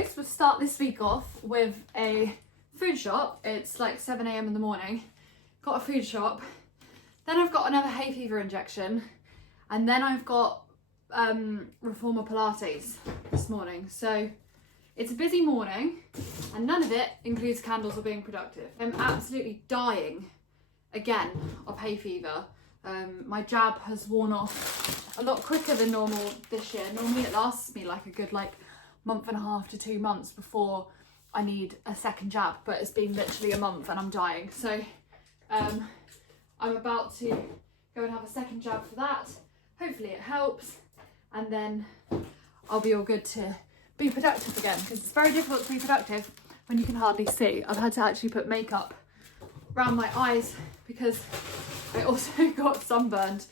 guys, we'll start this week off with a food shop. It's like 7 a.m. in the morning. Got a food shop. Then I've got another hay fever injection. And then I've got reformer Pilates this morning. So it's a busy morning and none of it includes candles or being productive. I'm absolutely dying again of hay fever. My jab has worn off a lot quicker than normal this year. Normally it lasts me like a good month and a half to 2 months before I need a second jab, but it's been literally a month and I'm dying. So I'm about to go and have a second jab for that. Hopefully it helps, and then I'll be all good to be productive again, because it's very difficult to be productive when you can hardly see. I've had to actually put makeup around my eyes because I also got sunburned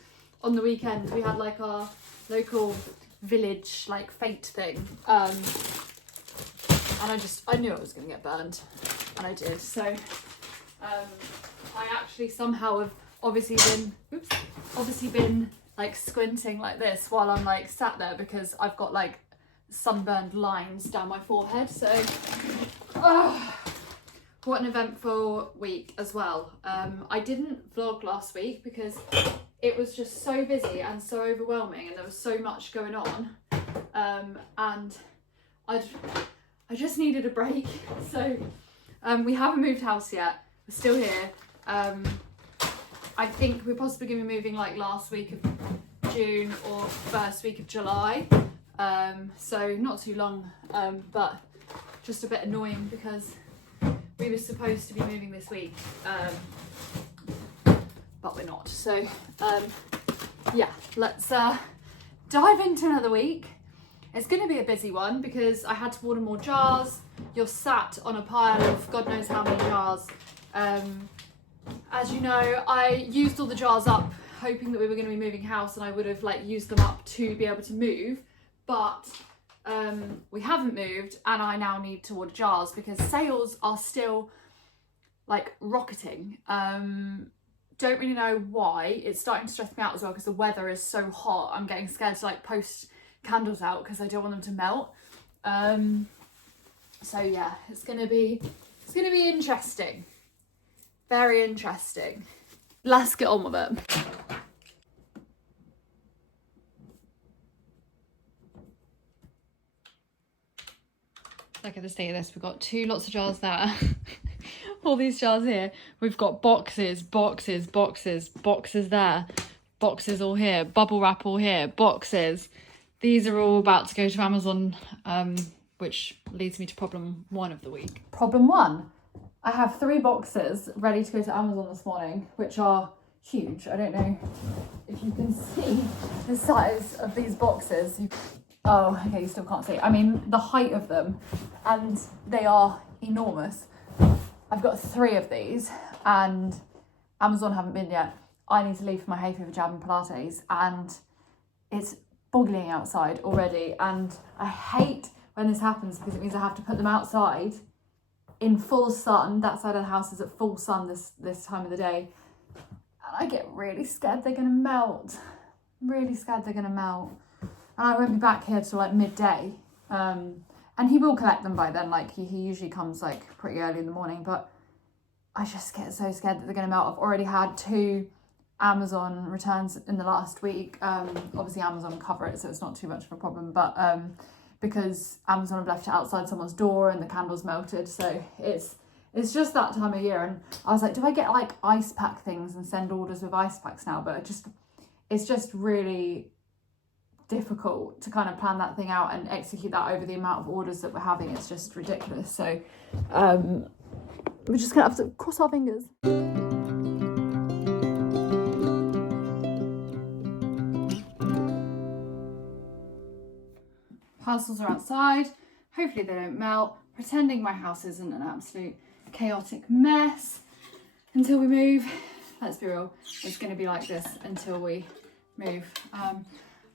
on the weekend. We had like our local village fete thing, and I knew I was gonna get burned, and I did. So I actually somehow have obviously been squinting like this while I'm sat there, because I've got sunburned lines down my forehead. So what an eventful week as well. I didn't vlog last week because it was just so busy and so overwhelming, and there was so much going on, and I just needed a break. So we haven't moved house yet, we're still here. I think we're possibly going to be moving last week of June or first week of July, so not too long, but just a bit annoying because we were supposed to be moving this week, but we're not. So yeah, let's dive into another week. It's going to be a busy one because I had to order more jars. You're sat on a pile of God knows how many jars. As you know, I used all the jars up hoping that we were going to be moving house, and I would have used them up to be able to move, but we haven't moved, and I now need to order jars because sales are still rocketing. Don't really know why. It's starting to stress me out as well because the weather is so hot. I'm getting scared to post candles out because I don't want them to melt. So yeah, it's gonna be interesting. Very interesting. Let's get on with it. Look at the state of this. We've got lots of jars there. All these jars here. We've got boxes there. Boxes all here. Bubble wrap all here. Boxes. These are all about to go to Amazon, which leads me to problem one of the week. Problem one. I have 3 boxes ready to go to Amazon this morning, which are huge. I don't know if you can see the size of these boxes. Oh, okay, you still can't see. I mean, the height of them, and they are enormous. I've got 3 of these, and Amazon haven't been yet. I need to leave for my hay fever jab and Pilates, and it's boggling outside already. And I hate when this happens because it means I have to put them outside in full sun. That side of the house is at full sun this time of the day, and I get really scared they're gonna melt. Really scared they're gonna melt, and I won't be back here till midday. And he will collect them by then. He usually comes pretty early in the morning, but I just get so scared that they're gonna melt. I've already had 2 Amazon returns in the last week. Obviously Amazon cover it, so it's not too much of a problem, but because Amazon have left it outside someone's door and the candles melted. So it's just that time of year, and I was do I get ice pack things and send orders with ice packs now? But it's just really difficult to kind of plan that thing out and execute that over the amount of orders that we're having. It's just ridiculous. So we're just gonna have to cross our fingers. Parcels are outside. Hopefully they don't melt. Pretending my house isn't an absolute chaotic mess until we move. Let's be real, it's going to be like this until we move.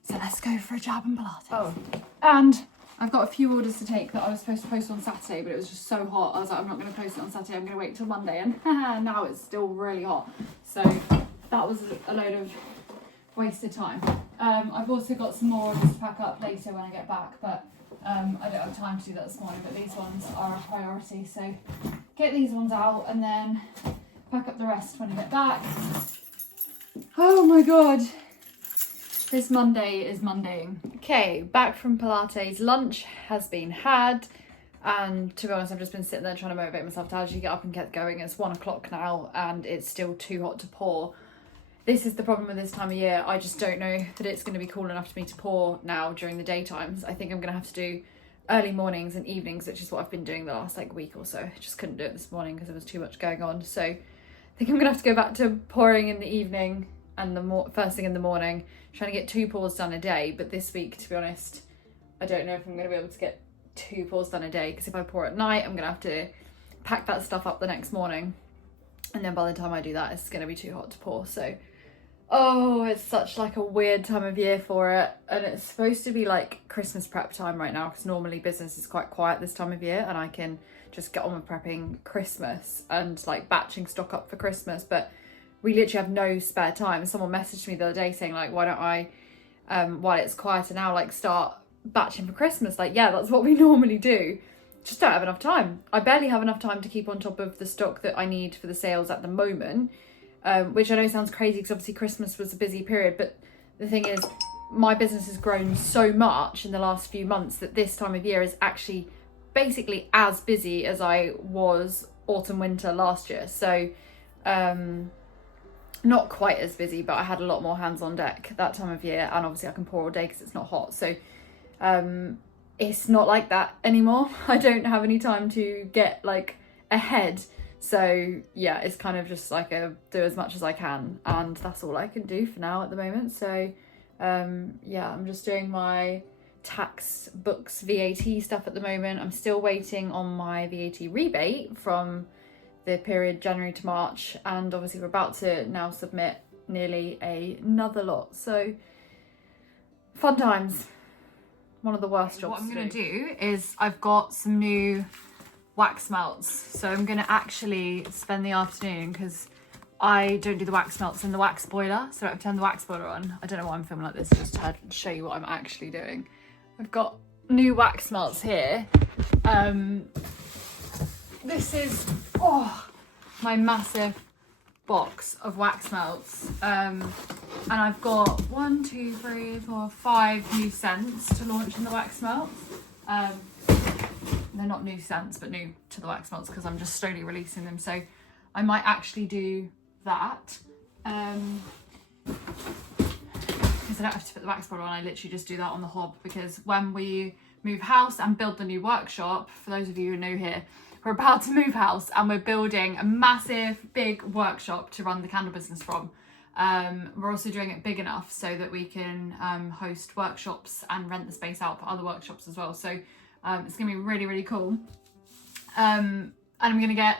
So let's go for a jab and Pilates. Oh, and I've got a few orders to take that I was supposed to post on Saturday, but it was just so hot. I was I'm not going to post it on Saturday. I'm going to wait till Monday, and now it's still really hot. So that was a load of wasted time. I've also got some more of this to pack up later when I get back, but I don't have time to do that this morning, but these ones are a priority, so get these ones out and then pack up the rest when I get back. Oh my god, this Monday is Mondaying. Okay, back from Pilates. Lunch has been had, and to be honest, I've just been sitting there trying to motivate myself to actually get up and get going. It's 1 o'clock now and it's still too hot to pour. This is the problem with this time of year. I just don't know that it's going to be cool enough for me to pour now during the daytimes. I think I'm going to have to do early mornings and evenings, which is what I've been doing the last like week or so. I just couldn't do it this morning because there was too much going on. So I think I'm going to have to go back to pouring in the evening and the first thing in the morning, trying to get 2 pours done a day. But this week, to be honest, I don't know if I'm going to be able to get 2 pours done a day, because if I pour at night, I'm going to have to pack that stuff up the next morning. And then by the time I do that, it's going to be too hot to pour. So oh, it's such like a weird time of year for it, and it's supposed to be like Christmas prep time right now, because normally business is quite quiet this time of year and I can just get on with prepping Christmas and like batching stock up for Christmas, but we literally have no spare time. Someone messaged me the other day saying like, why don't I while it's quieter now, like start batching for Christmas? Like, yeah, that's what we normally do, just don't have enough time. I barely have enough time to keep on top of the stock that I need for the sales at the moment. Which I know sounds crazy because obviously Christmas was a busy period, but the thing is, my business has grown so much in the last few months that this time of year is actually basically as busy as I was autumn winter last year. So not quite as busy, but I had a lot more hands on deck that time of year, and obviously I can pour all day because it's not hot. So it's not like that anymore. I don't have any time to get like ahead. So yeah, it's kind of just like a do as much as I can, and that's all I can do for now at the moment. So yeah, I'm just doing my tax books VAT stuff at the moment. I'm still waiting on my VAT rebate from the period January to March, and obviously we're about to now submit nearly another lot. So fun times. One of the worst jobs. What I'm going to do is I've got some new wax melts, so I'm going to actually spend the afternoon, because I don't do the wax melts in the wax boiler, so I have to turn the wax boiler on. I don't know why I'm filming like this, just to show you what I'm actually doing. I've got new wax melts here. This is my massive box of wax melts, and I've got 1, 2, 3, 4, 5 new scents to launch in the wax melts. They're not new scents, but new to the wax melts, because I'm just slowly releasing them. So I might actually do that, because I don't have to put the wax bottle on. I literally just do that on the hob, because when we move house and build the new workshop, for those of you who are new here, we're about to move house and we're building a massive big workshop to run the candle business from. We're also doing it big enough so that we can host workshops and rent the space out for other workshops as well. So it's gonna be really, really cool. And I'm gonna get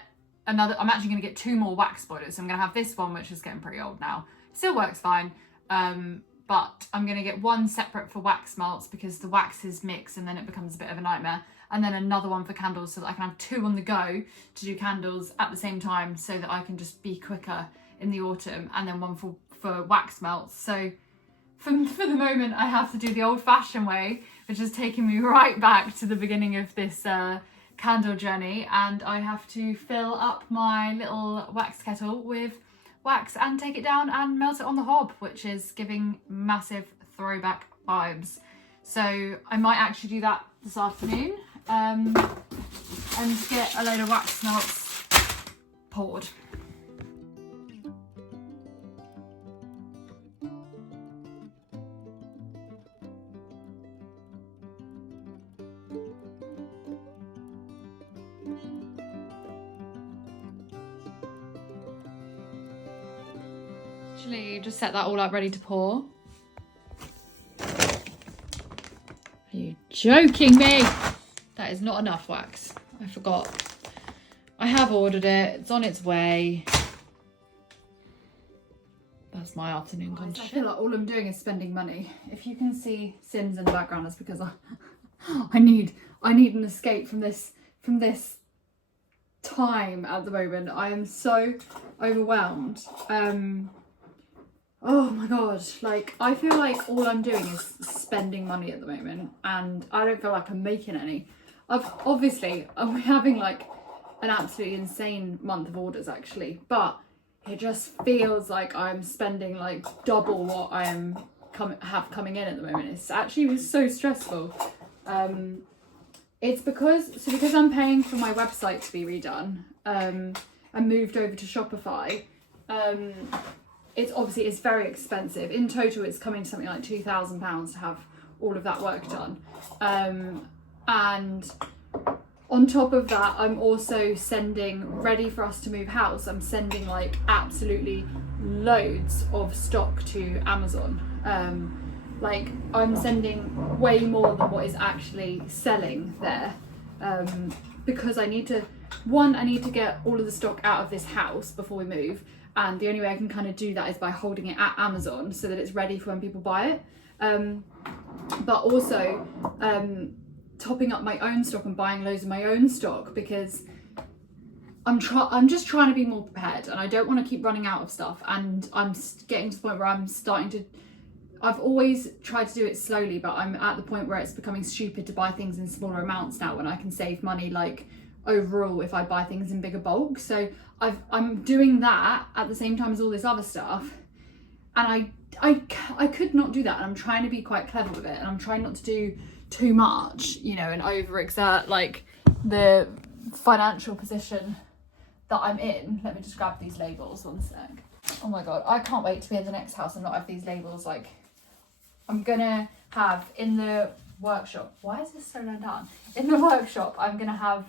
I'm actually gonna get 2 more wax boilers. So I'm gonna have this one, which is getting pretty old now. Still works fine. But I'm gonna get one separate for wax melts, because the waxes mix and then it becomes a bit of a nightmare. And then another one for candles, so that I can have 2 on the go to do candles at the same time, so that I can just be quicker in the autumn, and then one for wax melts. So for the moment, I have to do the old fashioned way, which is taking me right back to the beginning of this candle journey. And I have to fill up my little wax kettle with wax and take it down and melt it on the hob, which is giving massive throwback vibes. So I might actually do that this afternoon, and get a load of wax melts poured. Actually, just set that all up ready to pour. Are you joking me? That is not enough wax. I forgot. I have ordered it. It's on its way. That's my afternoon content. I feel like all I'm doing is spending money. If you can see Sims in the background, it's because I need an escape from this time at the moment. I am so overwhelmed. Oh my god, like I feel like all I'm doing is spending money at the moment, and I don't feel like I'm making any. I'm having like an absolutely insane month of orders actually, but it just feels like I'm spending like double what I am coming in at the moment. It's so stressful. It's because I'm paying for my website to be redone, and moved over to Shopify. It's very expensive. In total, it's coming to something like £2,000 to have all of that work done. And on top of that, I'm also ready for us to move house, I'm sending like absolutely loads of stock to Amazon. Like I'm sending way more than what is actually selling there, because I need to get all of the stock out of this house before we move, and the only way I can kind of do that is by holding it at Amazon so that it's ready for when people buy it. But also topping up my own stock and buying loads of my own stock, because I'm just trying to be more prepared, and I don't want to keep running out of stuff, and I'm getting to the point where I've always tried to do it slowly, but I'm at the point where it's becoming stupid to buy things in smaller amounts now when I can save money like overall if I buy things in bigger bulk. So I'm doing that at the same time as all this other stuff, and I could not do that, and I'm trying to be quite clever with it, and I'm trying not to do too much, and overexert like the financial position that I'm in. Let me just grab these labels one sec. Oh my god, I can't wait to be in the next house and not have these labels. Like I'm gonna have in the workshop, why is this so low down? In the workshop, I'm gonna have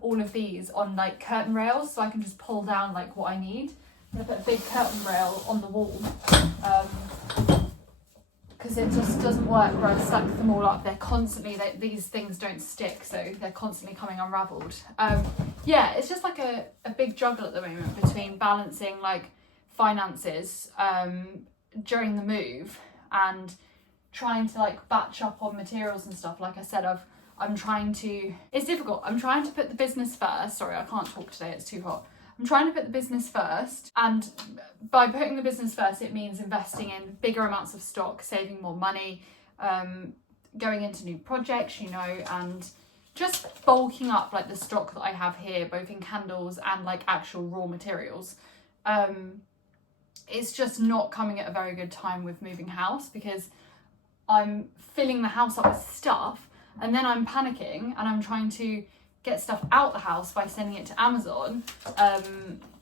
all of these on like curtain rails, so I can just pull down like what I need. I'm gonna put a big curtain rail on the wall, because it just doesn't work where I stack them all up. They're constantly, these things don't stick, so they're constantly coming unravelled. Yeah, it's just like a big juggle at the moment between balancing like finances during the move and trying to like batch up on materials and stuff. Like I said, it's difficult. I'm trying to put the business first. Sorry, I can't talk today, it's too hot. I'm trying to put the business first, and by putting the business first, it means investing in bigger amounts of stock, saving more money, going into new projects, and just bulking up like the stock that I have here, both in candles and like actual raw materials. It's just not coming at a very good time with moving house, because I'm filling the house up with stuff, and then I'm panicking and I'm trying to get stuff out the house by sending it to Amazon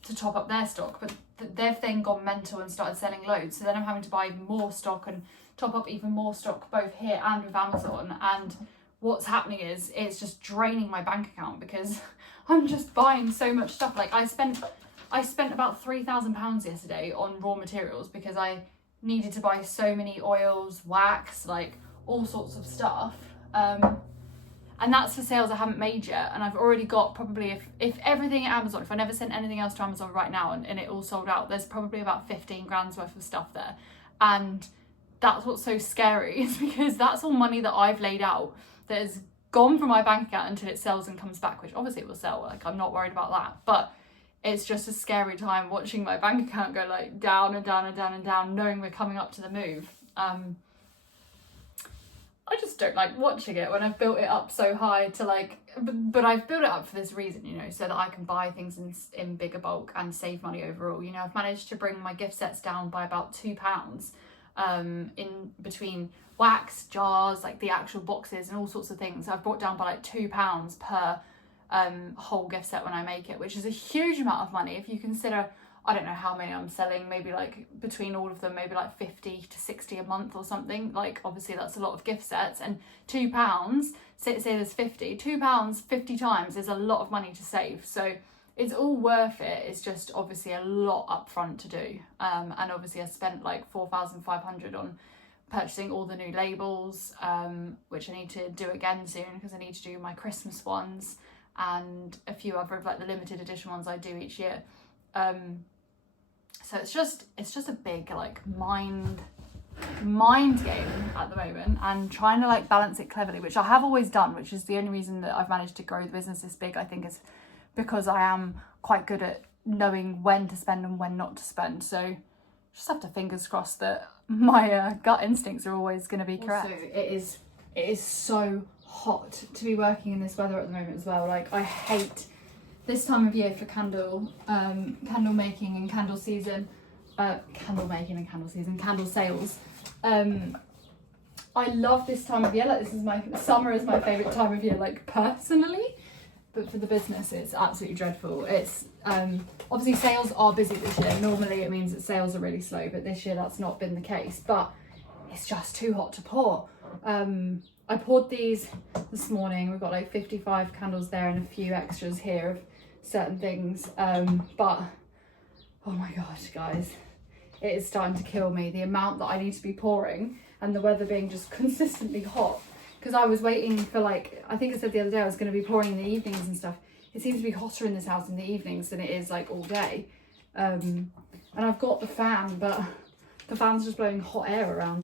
to top up their stock, but they've then gone mental and started selling loads, so then I'm having to buy more stock and top up even more stock both here and with Amazon. And what's happening is it's just draining my bank account, because I'm just buying so much stuff. Like I spent about £3,000 yesterday on raw materials, because I needed to buy so many oils, wax, like all sorts of stuff. And that's for sales I haven't made yet, and I've already got probably, if everything at Amazon, if I never sent anything else to Amazon right now and it all sold out, there's probably about 15 grand's worth of stuff there. And that's what's so scary, is because that's all money that I've laid out that has gone from my bank account until it sells and comes back, which obviously it will sell, like I'm not worried about that, but it's just a scary time watching my bank account go like down and down and down and down, knowing we're coming up to the move. I just don't like watching it when I've built it up so high to like, but I've built it up for this reason, so that I can buy things in bigger bulk and save money overall. I've managed to bring my gift sets down by about £2 in between wax, jars, like the actual boxes and all sorts of things. I've brought down by like £2 per whole gift set when I make it, which is a huge amount of money if you consider, I don't know how many I'm selling, maybe like between all of them, maybe like 50 to 60 a month or something. Like obviously that's a lot of gift sets, and £2, say there's 50, £2 50 times is a lot of money to save. So it's all worth it. It's just obviously a lot upfront to do. And obviously I spent like 4,500 on purchasing all the new labels, which I need to do again soon, because I need to do my Christmas ones and a few other of like the limited edition ones I do each year. So it's just a big like mind game at the moment, and trying to like balance it cleverly, which I have always done, which is the only reason that I've managed to grow the business this big, I think, is because I am quite good at knowing when to spend and when not to spend. So just have to fingers crossed that my gut instincts are always going to be correct. Also, it is so hot to be working in this weather at the moment as well. Like, I hate this time of year for candle making and candle sales. I love this time of year. Like, this is summer is my favourite time of year, like, personally. But for the business, it's absolutely dreadful. It's obviously sales are busy this year. Normally it means that sales are really slow, but this year that's not been the case. But it's just too hot to pour. I poured these this morning. We've got like 55 candles there and a few extras here of certain things. But oh my gosh, guys, it is starting to kill me. The amount that I need to be pouring and the weather being just consistently hot. Because I was waiting for, like, I think I said the other day I was going to be pouring in the evenings and stuff. It seems to be hotter in this house in the evenings than it is, like, all day. And I've got the fan, but the fan's just blowing hot air around.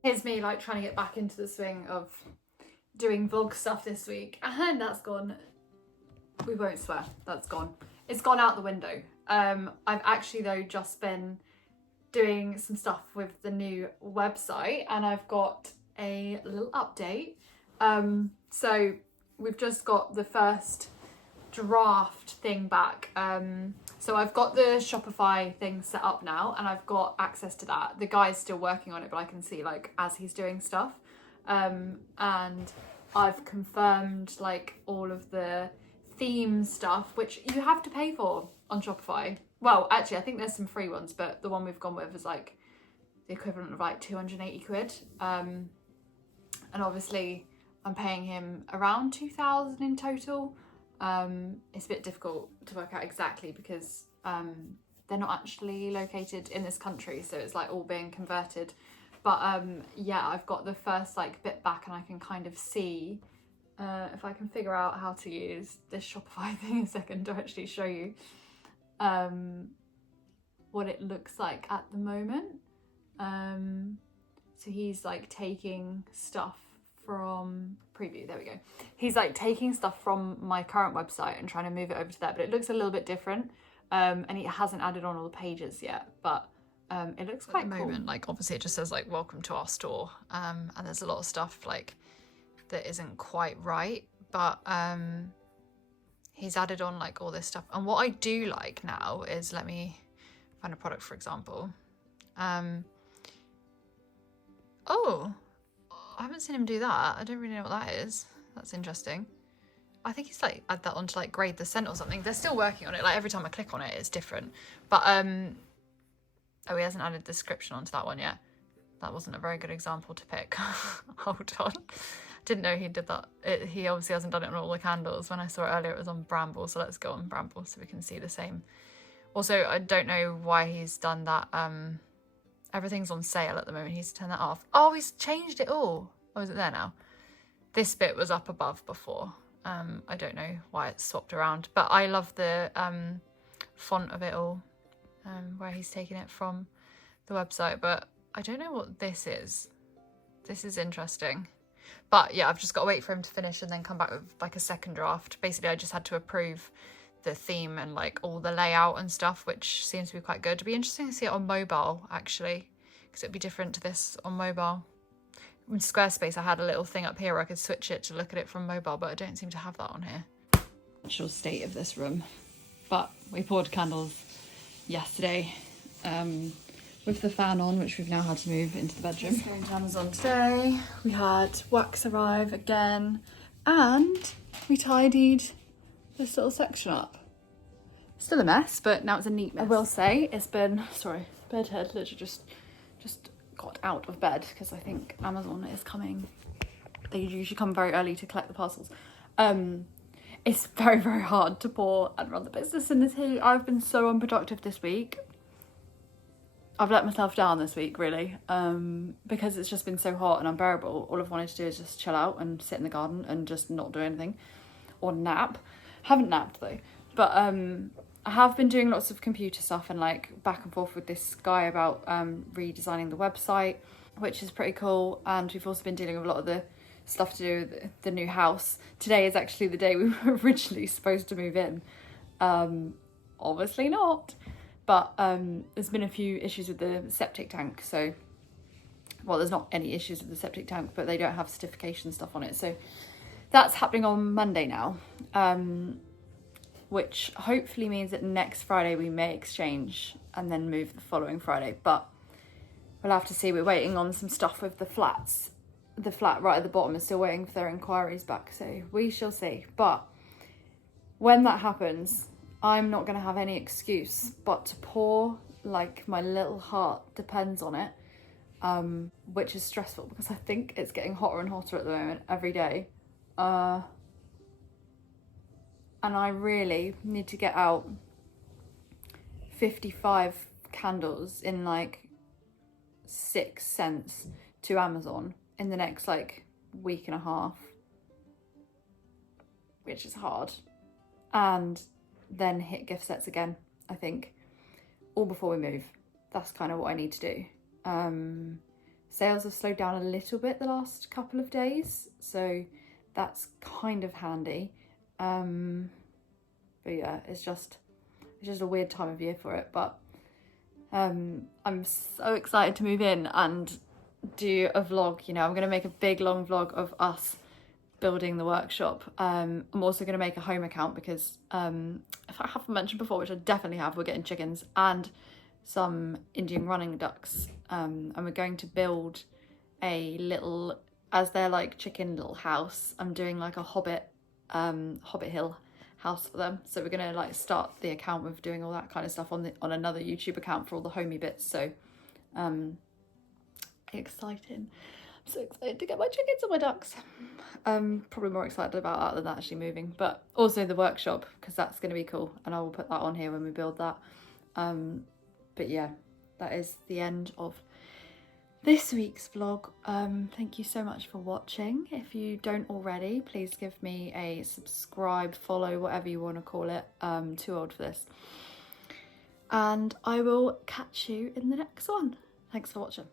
Here's me, like, trying to get back into the swing of doing vlog stuff this week, and that's gone. We won't swear, that's gone. It's gone out the window. I've actually, though, just been doing some stuff with the new website, and I've got a little update. So we've just got the first draft thing back. So I've got the Shopify thing set up now, and I've got access to that. The guy's still working on it, but I can see, like, as he's doing stuff. And I've confirmed, like, all of the theme stuff, which you have to pay for on Shopify. Well, actually, I think there's some free ones, but the one we've gone with is, like, the equivalent of, like, 280 quid. And obviously I'm paying him around 2,000 in total. It's a bit difficult to work out exactly because they're not actually located in this country, so it's like all being converted. But yeah, I've got the first, like, bit back, and I can kind of see if I can figure out how to use this Shopify thing in a second to actually show you what it looks like at the moment. So he's, like, taking stuff from preview, there we go. He's, like, taking stuff from my current website and trying to move it over to there, but it looks a little bit different. And he hasn't added on all the pages yet, but it looks quite cool. At the moment, like, obviously it just says, like, welcome to our store, and there's a lot of stuff, like, that isn't quite right, but he's added on, like, all this stuff. And what I do like now is, let me find a product, for example. Oh, I haven't seen him do that. I don't really know what that is. That's interesting. I think he's, like, add that on to, like, grade the scent or something. They're still working on it. Like, every time I click on it, it's different. But, oh, he hasn't added description onto that one yet. That wasn't a very good example to pick. Hold on. Didn't know he did that. He obviously hasn't done it on all the candles. When I saw it earlier, it was on Bramble. So let's go on Bramble so we can see the same. Also, I don't know why he's done that. Everything's on sale at the moment. He's turned that off. Oh, he's changed it all. Oh, is it there now? This bit was up above before. I don't know why it's swapped around, but I love the font of it all, where he's taken it from the website, but I don't know what this is. This is interesting. But yeah, I've just got to wait for him to finish and then come back with, like, a second draft. Basically, I just had to approve the theme and, like, all the layout and stuff, which seems to be quite good. It'd be interesting to see it on mobile, actually, because it'd be different to this on mobile. In Squarespace, I had a little thing up here where I could switch it to look at it from mobile, but I don't seem to have that on here. Actual state of this room. But we poured candles yesterday with the fan on, which we've now had to move into the bedroom. Just going to Amazon today. We had wax arrive again, and we tidied this little section up. Still a mess, but now it's a neat mess. I will say it's been, sorry, bedhead literally just got out of bed because I think Amazon is coming. They usually come very early to collect the parcels. It's very, very hard to pour and run the business in this heat. I've been so unproductive this week. I've let myself down this week, really, because it's just been so hot and unbearable. All I've wanted to do is just chill out and sit in the garden and just not do anything. or nap. Haven't napped though, but I have been doing lots of computer stuff and like back and forth with this guy about redesigning the website, which is pretty cool. And we've also been dealing with a lot of the stuff to do with the new house. Today is actually the day we were originally supposed to move in. Obviously not, but there's been a few issues with the septic tank. So, well, there's not any issues with the septic tank, but they don't have certification stuff on it. So that's happening on Monday now, which hopefully means that next Friday we may exchange and then move the following Friday. But we'll have to see. We're waiting on some stuff with the flats. The flat right at the bottom is still waiting for their inquiries back, so we shall see. But when that happens, I'm not going to have any excuse but to pour like my little heart depends on it, which is stressful because I think it's getting hotter and hotter at the moment every day. And I really need to get out 55 candles in like 6 cents to Amazon in the next like week and a half, which is hard, and then hit gift sets again, I think, all before we move. That's kind of what I need to do. Sales have slowed down a little bit the last couple of days, so that's kind of handy. But yeah, it's just a weird time of year for it. But I'm so excited to move in and do a vlog. You know, I'm going to make a big long vlog of us building the workshop. I'm also going to make a home account because if I haven't mentioned before, which I definitely have, we're getting chickens and some Indian running ducks, and we're going to build a little, as their like chicken little house, I'm doing like a Hobbit Hill house for them. So we're gonna like start the account with doing all that kind of stuff on another YouTube account for all the homey bits. So exciting. I'm so excited to get my chickens and my ducks. Probably more excited about that than actually moving, but also the workshop, because that's going to be cool, and I will put that on here when we build that. But yeah, that is the end of this week's vlog. Thank you so much for watching. If you don't already, please give me a subscribe, follow, whatever you want to call it. Too old for this. And I will catch you in the next one. Thanks for watching.